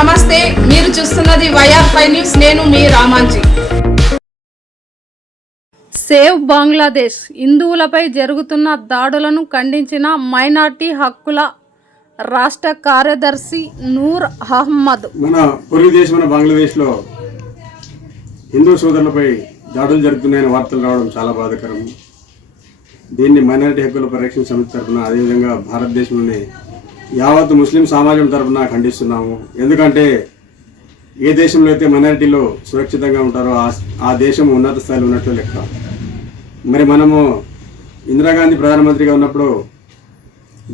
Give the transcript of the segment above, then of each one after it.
నమస్తే మీరు చూస్తున్నది వైఆర్ ఫైవ్ న్యూస్ నేను మీ రామాంజీ సేవ్ బంగ్లాదేశ్ హిందువులపై జరుగుతున్న దాడులను ఖండించిన మైనార్టీ హక్కుల రాష్ట్ర కార్యదర్శి నూర్ అహ్మద్ మన పొరుగు దేశం దేశమైన బంగ్లాదేశ్లో హిందూ సోదరులపై దాడులు జరుగుతున్నాయని వార్తలు రావడం చాలా బాధాకరం దీన్ని మైనార్టీ హక్కుల పరిరక్షణ సమితి తరఫున అదేవిధంగా భారతదేశంలోని యావత్ ముస్లిం సమాజం తరఫున ఖండిస్తున్నాము ఎందుకంటే ఏ దేశంలో అయితే మైనారిటీలో సురక్షితంగా ఉంటారో ఆ దేశం ఉన్నత స్థాయిలో ఉన్నట్లు లెక్క మరి మనము ఇందిరాగాంధీ ప్రధానమంత్రిగా ఉన్నప్పుడు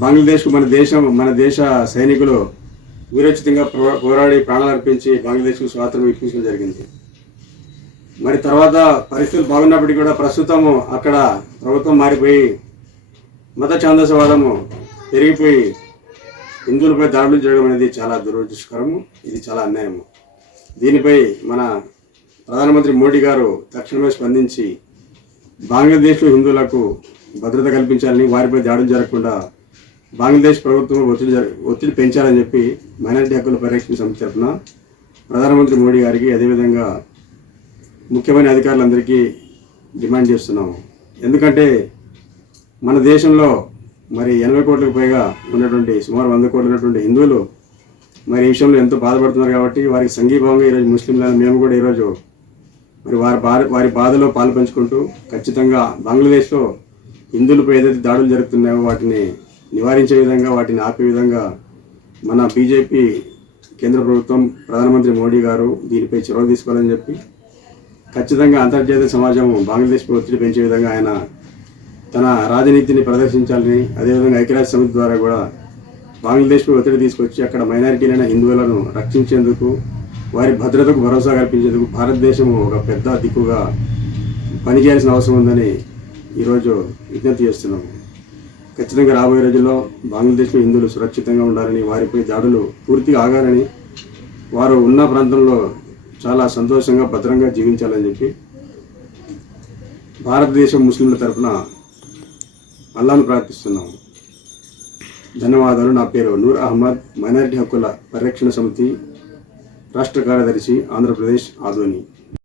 బంగ్లాదేశ్కు మన దేశం మన దేశ సైనికులు వీరోచితంగా పోరాడి ప్రాణాలు అర్పించి బంగ్లాదేశ్కు స్వాతంత్రం ఇప్పించడం జరిగింది మరి తర్వాత పరిస్థితులు బాగున్నప్పటికీ కూడా ప్రస్తుతము అక్కడ ప్రభుత్వం మారిపోయి మత ఛాందసవాదము పెరిగిపోయి హిందువులపై దాడులు చేయడం అనేది చాలా దురదృష్టకరము ఇది చాలా అన్యాయము దీనిపై మన ప్రధానమంత్రి మోడీ గారు తక్షణమే స్పందించి బంగ్లాదేశ్ హిందువులకు భద్రత కల్పించాలని వారిపై దాడులు జరగకుండా బంగ్లాదేశ్ ప్రభుత్వం ఒత్తిడి ఒత్తిడి పెంచాలని చెప్పి మైనార్టీ హక్కుల పరిరక్షణ సంస్థ తరఫున ప్రధానమంత్రి మోడీ గారికి అదేవిధంగా ముఖ్యమైన అధికారులందరికీ డిమాండ్ చేస్తున్నాము ఎందుకంటే మన దేశంలో మరి ఎనభై కోట్లకు పైగా ఉన్నటువంటి సుమారు వంద కోట్లు ఉన్నటువంటి హిందువులు మరి ఈ విషయంలో ఎంతో బాధపడుతున్నారు కాబట్టి వారికి సంఘీభావంగా ఈరోజు ముస్లింలను మేము కూడా ఈరోజు మరి వారి బాధ వారి బాధలో పాలు పంచుకుంటూ ఖచ్చితంగా బంగ్లాదేశ్లో హిందువులపై ఏదైతే దాడులు జరుగుతున్నాయో వాటిని నివారించే విధంగా వాటిని ఆపే విధంగా మన బీజేపీ కేంద్ర ప్రభుత్వం ప్రధానమంత్రి మోడీ గారు దీనిపై చొరవ తీసుకోవాలని చెప్పి ఖచ్చితంగా అంతర్జాతీయ సమాజం బంగ్లాదేశ్పై ఒత్తిడి పెంచే విధంగా ఆయన తన రాజనీతిని ప్రదర్శించాలని అదేవిధంగా ఐక్యరాజ్య సమితి ద్వారా కూడా బంగ్లాదేశ్పై ఒత్తిడి తీసుకొచ్చి అక్కడ మైనారిటీలైన హిందువులను రక్షించేందుకు వారి భద్రతకు భరోసా కల్పించేందుకు భారతదేశం ఒక పెద్ద దిక్కుగా పనిచేయాల్సిన అవసరం ఉందని ఈరోజు విజ్ఞప్తి చేస్తున్నాము ఖచ్చితంగా రాబోయే రోజుల్లో బంగ్లాదేశ్లో హిందువులు సురక్షితంగా ఉండాలని వారిపై దాడులు పూర్తిగా ఆగాలని వారు ఉన్న ప్రాంతంలో చాలా సంతోషంగా భద్రంగా జీవించాలని చెప్పి భారతదేశం ముస్లింల తరఫున అల్లాను ప్రార్థిస్తున్నాము ధన్యవాదాలు నా పేరు నూర్ అహ్మద్ మైనారిటీ హక్కుల పరిరక్షణ సమితి రాష్ట్ర కార్యదర్శి ఆంధ్రప్రదేశ్ ఆధోని